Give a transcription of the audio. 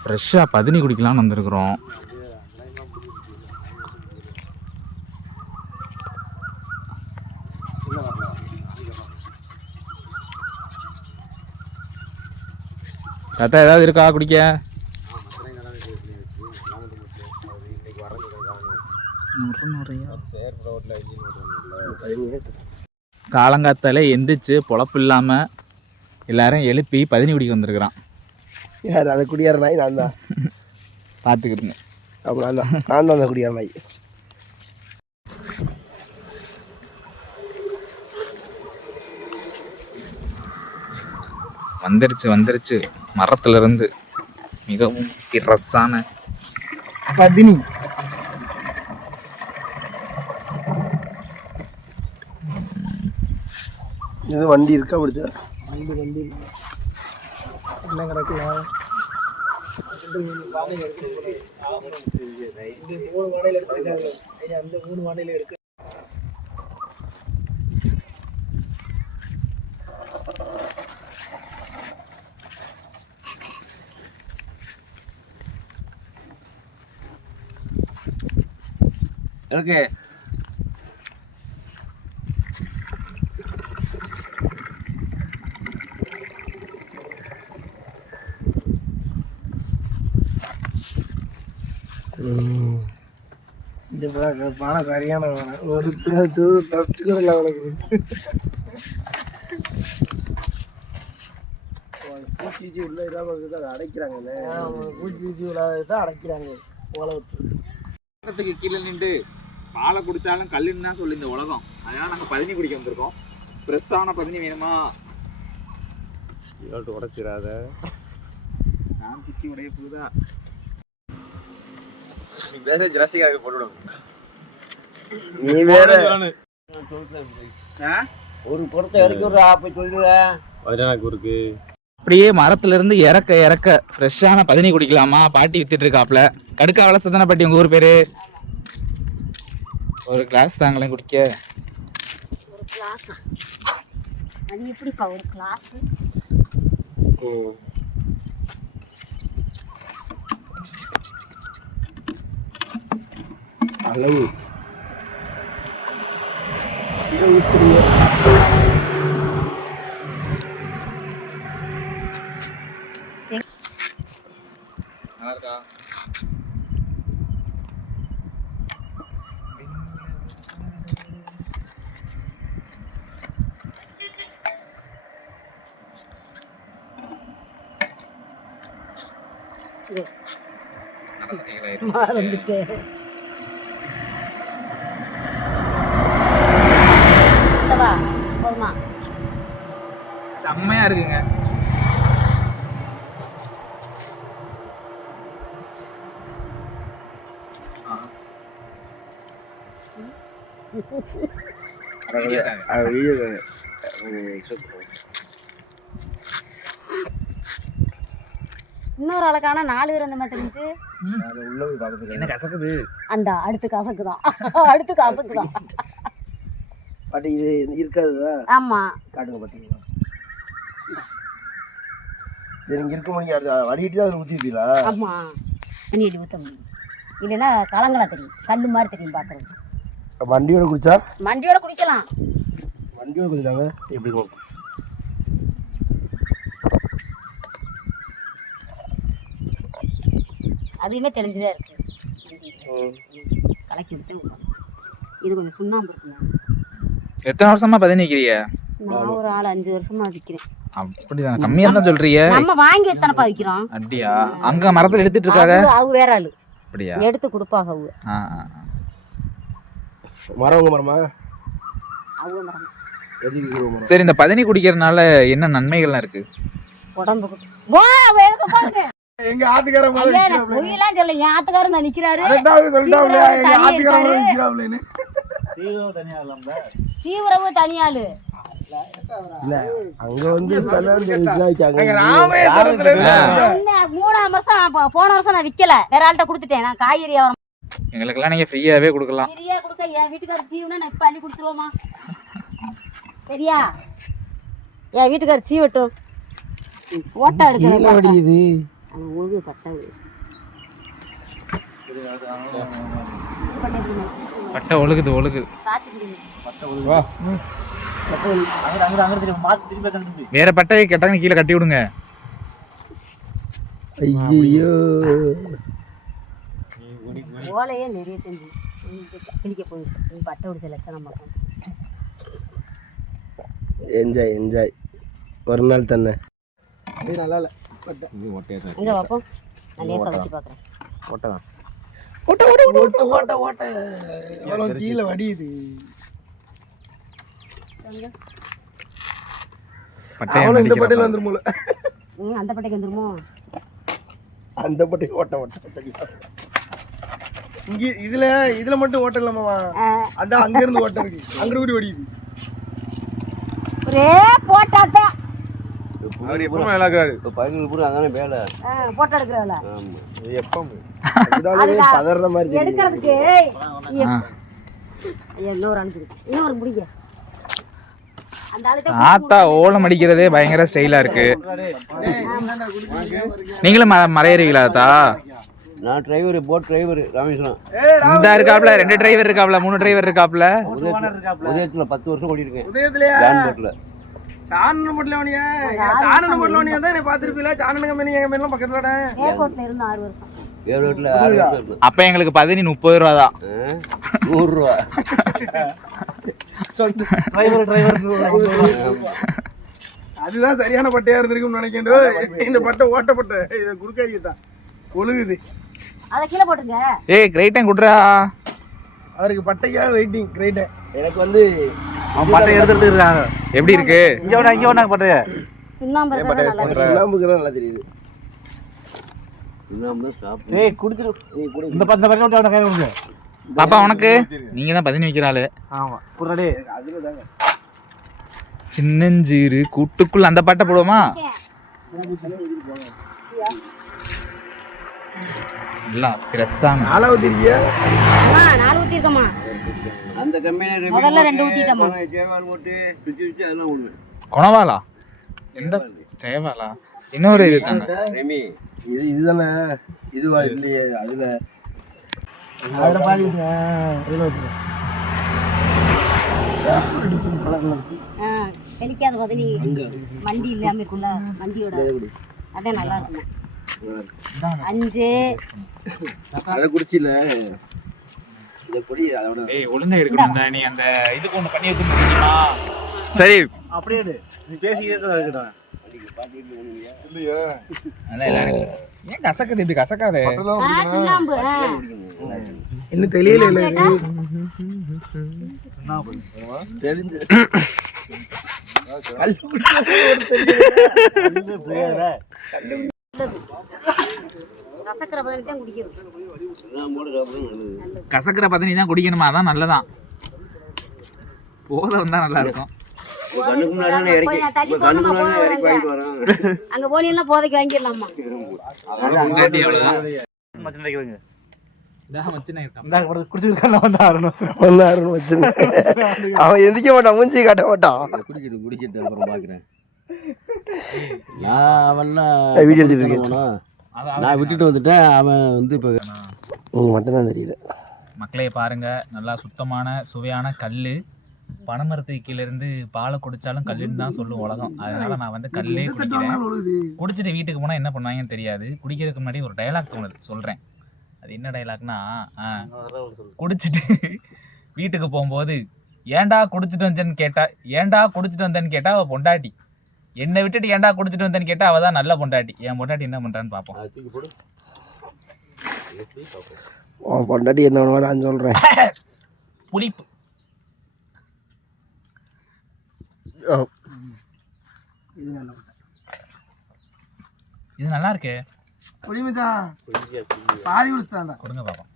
ஃப்ரெஷ்ஷாக பதினி குடிக்கலாம்னு வந்திருக்கிறோம். தாத்தா ஏதாவது இருக்கா? குடிக்க. நுறு நுறையா காலங்காத்தால எந்திரிச்சு பொழப்பு இல்லாமல் எல்லாரும் எழுப்பி பதினி குடிக்க வந்திருக்கிறான். யார் அந்த குடியார நாய்? நான் தான். பார்த்துக்கிட்டுங்க அப்போ நான் தான். நான் தான் அந்த குடியார நாய். வந்துருச்சு வந்துருச்சு. மரத்துல இருந்து மிகவும் திரசான பதினி. இது வண்டி இருக்கா? அப்படிச்சா வண்டி வண்டி. என்ன கிடக்குல மூணு வாடையில எடுத்துருக்காங்க அந்த மூணு வாடையில இருக்கு. இருக்கு. இந்த பா- பானை சரியான ஒரு கூட இல்லை உனக்கு. பூச்சி உள்ள இதாக பார்க்குறது அதை அடைக்கிறாங்கல்ல. பூச்சி உள்ள தான் அடைக்கிறாங்க. ஓலை வச்சு. மரத்துக்கு கீழே நின்று பாலை குடிச்சாலும் கல்லுன்னு தான் சொல்லு இந்த உலகம். அதனால நாங்கள் பதினி குடிக்க வந்திருக்கோம். ஃப்ரெஷ்ஷான பதினி வேணுமா? உடைச்சிடாத. நான் சுற்றி உடைய போகுதா போட்டுவிடும் நீ வேற. ஒரு பொறுத்த வரைக்கும் ஒரு ஆப்பை சொல்லுவேன் பதினாக்கு இருக்கு அப்படியே மரத்துல இருந்து இறக்க இறக்க ஃப்ரெஷ்ஷான பதினி குடிக்கலாமா? பாட்டி வித்துட்டு இருக்காப்ல. கடுக்கா வளச தானே பாட்டி உங்க ஊர் பேரு? ஒரு கிளாஸ் தாங்களேன் குடிக்க. ஒரு கிளாஸா அது எப்படிப்பா ஒரு கிளாஸ் அளவு நல்லா இருக்கா மறந்துட்டேன் இருக்குங்க. இன்னொரு ஆளுக்கான நாலு பேர் அந்த மாதிரி தெரிஞ்சு. உள்ள போய் பார்க்கறதுக்கு என்ன கசக்குது? அந்த அடுத்து கசக்கு தான் அடுத்து கசக்கு தான் பாட்டி இது இருக்காதுதான். ஆமா. காட்டுங்க பார்த்தீங்களா சரி இங்கே இருக்க முடியாது. வடிகிட்டு தான் அதில் ஊற்றிட்டீங்களா ஆமா. தண்ணி அடி ஊற்ற முடியும். இல்லைன்னா கலங்களா தெரியும். கல் மாதிரி தெரியும் பார்க்கறது வண்டியோட குடிச்சா? மண்டியோட குடிக்கலாம். வண்டியோட குடிச்சாங்க எப்படி இருக்கும்? அதுவுமே தெரிஞ்சுதே இருக்கு. கலக்கி விட்டு. இது கொஞ்சம் சுண்ணாம்பு இருக்குங்க எத்தனை வருஷமா பதினி வைக்கிறீங்க நான் ஒரு ஆள் அஞ்சு வருஷமா விற்கிறேன் அப்படிதான்? கம்மியா தான் சொல்றீங்க நம்ம வாங்கி வச்சு தானப்பா விற்கிறோம் அப்படியா? அங்க மரத்துல எடுத்துட்டு இருக்காங்க? அவங்க வேற ஆளு. அப்படியா? எடுத்து கொடுப்பாங்க அவங்க. ஆ. மரம் உங்க மரமா? அவங்க மரம். சரி இந்த பதினி குடிக்கிறதுனால என்ன நன்மைகள்லாம் இருக்கு? உடம்புக்கு வா, வேக பாருங்க. எங்க ஆத்துக்கார ஐயா, நான் பொய்யெல்லாம் சொல்ல என் ஆத்துக்காரர் நான் நிக்கிறாரு. சொல்லிட்டாப்ல. சீக்கிரம் எங்க தனியா ஆத்துக்கார இருக்காரு. நிற்கிறாப்லன்னு சீவரவு தனியாளு. இல்ல அங்க வந்து மூணாம் வருஷம் போன வருஷம் நான் விக்கல. வேற ஆள்கிட்ட கொடுத்துட்டேன். நான் காய்கறி வியாபாரம் எங்களுக்கெல்லாம் நீங்க ஃப்ரீயாவே கொடுக்கலாம். சரியா கொடுக்க என் வீட்டுக்காரர் சீவுனா நான் இப்ப அள்ளி கொடுத்துருவோமா? சரியா? என் வீட்டுக்கார சீவட்டும் ஓட்டா கீழே எடுக்கிற வடியுது அவன் ஒழுகு பட்டை பட்டை ஒழுகுது ஒழுகுது வேற பட்டையை கெட்டாங்க கீழே கட்டி விடுங்க. ஐயோ ஓலையே நிறைய செஞ்சு. கிளிக்க போயிருக்கு பட்டை உடிச்ச லட்சணம் என்ஜாய் என்ஜாய் ஒரு நாள் தானே. இது நல்லா இல்லை. அங்கே வைப்போம் நான் லேசாக வச்சு பார்க்குறேன் ஓட்ட? ஓட்ட ஓட்ட ஓட்ட ஓட்ட எவ்வளோ கீழே வடியுது. இந்த பட்டையில் வந்துருமோல. ம் அந்த பட்டைக்கு வந்துருமோ? அந்த பட்டை ஓட்ட ஓட்ட இங்க இதுல இதுல மட்டும் ஓட்ட இல்லாமவா அதான் அங்க இருந்து ஓட்ட இருக்கு. அங்க கூடி வடியுது ஒரே போட்டாதான் அவர் எப்பவுமே நல்லா இருக்காரு இப்போ பதினேழு பூரா அதானே வேலை? போட்டோ எடுக்கிறவள பதற மாதிரி. எடுக்கிறதுக்கு. ஐயா இன்னொரு அந்த ஆளுக்கு ஆத்தா ஓலம் அடிக்கிறதே பயங்கர ஸ்டைலா இருக்கு. நீங்களும் மறையறீங்களா ஆத்தா? நான் டிரைவர் போட் டிரைவர் ராமேஸ்வரம். இந்த இருக்காப்ல ரெண்டு டிரைவர் இருக்காப்ல மூணு டிரைவர் இருக்காப்ல? உதயத்தில் பத்து வருஷம் ஓடிருக்கேன் உதயத்திலயா? ஜான் போட்டில் சாணன அவனியா? சாணன அவனியா தான் நீ பாத்திருப்பீல சாணன கம்பெனி எங்க மேலாம் பக்கத்துல ஏர்போர்ட்ல இருந்து ஆறு வருஷம். அப்ப எங்களுக்கு பதினி முப்பது ரூபா தான். டிரைவர் டிரைவர் அதுதான் சரியான பட்டையா இருந்திருக்கும்னு நினைக்கிறேன். இந்த பட்டை ஓட்ட பட்டை. இதை குறுக்காதி தான் ஒழுகுது. அதை கீழே போட்டுங்க ஏய் கிரைட் டைம் குடுறா. அவருக்கு பட்டைக்காக வெயிட்டிங் கிரேட் எனக்கு வந்து அவன் பட்டை எடுத்துட்டு இருக்காங்க எப்படி இருக்கு? இங்கே வேணா இங்கே வேணா பட்டைய சுண்ணாம்பு. சுண்ணாம்புக்கு நல்லா தெரியுது. ஏய் இந்த பத்து பக்கம் விட்டு அவனை பாப்பா உனக்கு? நீங்க தான் பதினி வைக்கிற ஆளு. தாங்க சின்னஞ்சீரு கூட்டுக்குள்ள அந்த பாட்டை போடுவோமா? இல்ல நாலு அந்த கம்பெனி முதல்ல ரெண்டு ஊத்திட்டோமா போட்டு அதெல்லாம் குணவாலா எந்த ஜெயவாலா இன்னொரு இது தாங்க. ரெமி. இது இதுதானே? இதுவா இல்லையே? அதுல. அதில் பாதி ஆ தெளிக்காத பதினி மண்டி இல்லாம இருக்குல்ல மண்டியோட அதான் நல்லா இருக்கும் அஞ்சு. அதை குடிச்சில. இதை பொடி அதோட ஏய் ஒழுங்கா எடுக்கணும் நீ அந்த இதுக்கு ஒண்ணு பண்ணி வச்சிருக்கீங்களா சரி. அப்படியே எடு. நீ பேசிக்கிட்டே தான் எல்லாரும் ஏன் கசக்குது? இப்படி கசக்காதே. இன்னும் தெரியல தெரிஞ்சு. கசக்கிற பதினி தான் கசக்கிற பதனி தான் குடிக்கணுமா? அதான் நல்லதான் போத வந்தா நல்லா இருக்கும். கண்ணுக்கு முன்னாடி இறக்கி கண்ணுக்கு முன்னாடி இறக்கி வாங்கிட்டு வரேன். அங்க போனீங்கன்னா போதைக்கு வாங்கிடலாமா மச்சன் வைக்கிறேங்க அவன் எந்திக்க மாட்டான் மூஞ்சி காட்ட மாட்டான். குடிச்சிட்டு குடிச்சிட்டு அப்புறம் பார்க்குறேன் நான் அவன்லாம் வீடியோ எடுத்துட்டு இருக்கேன். நான் விட்டுட்டு வந்துட்டேன் அவன் வந்து இப்போ உங்களுக்கு மட்டும்தான் தெரியல மக்களே பாருங்க நல்லா சுத்தமான சுவையான கல் பனைமரத்து கீழே இருந்து பாலை குடிச்சாலும் கல்லுன்னு தான் சொல்லும் உலகம். அதனால நான் வந்து கல்லே குடிக்கிறேன் குடிச்சிட்டு வீட்டுக்கு போனால் என்ன பண்ணுவாங்கன்னு தெரியாது. குடிக்கிறதுக்கு முன்னாடி ஒரு டயலாக் தோணுது. சொல்கிறேன் அது என்ன டயலாக்னா ஆ குடிச்சிட்டு வீட்டுக்கு போகும்போது ஏன்டா குடிச்சிட்டு வந்தேன்னு கேட்டா ஏன்டா குடிச்சிட்டு வந்தேன்னு கேட்டா அவள் பொண்டாட்டி. என்னை விட்டுட்டு ஏன்டா குடிச்சிட்டு வந்தேன்னு கேட்டா அவள் தான் நல்ல பொண்டாட்டி. என் பொண்டாட்டி என்ன பண்ணுறான்னு பார்ப்போம் பொண்டாட்டி என்ன நான் சொல்கிறேன் புளிப்பு. இது நல்லா இருக்கே. பாதி கொடுங்க பார்ப்போம்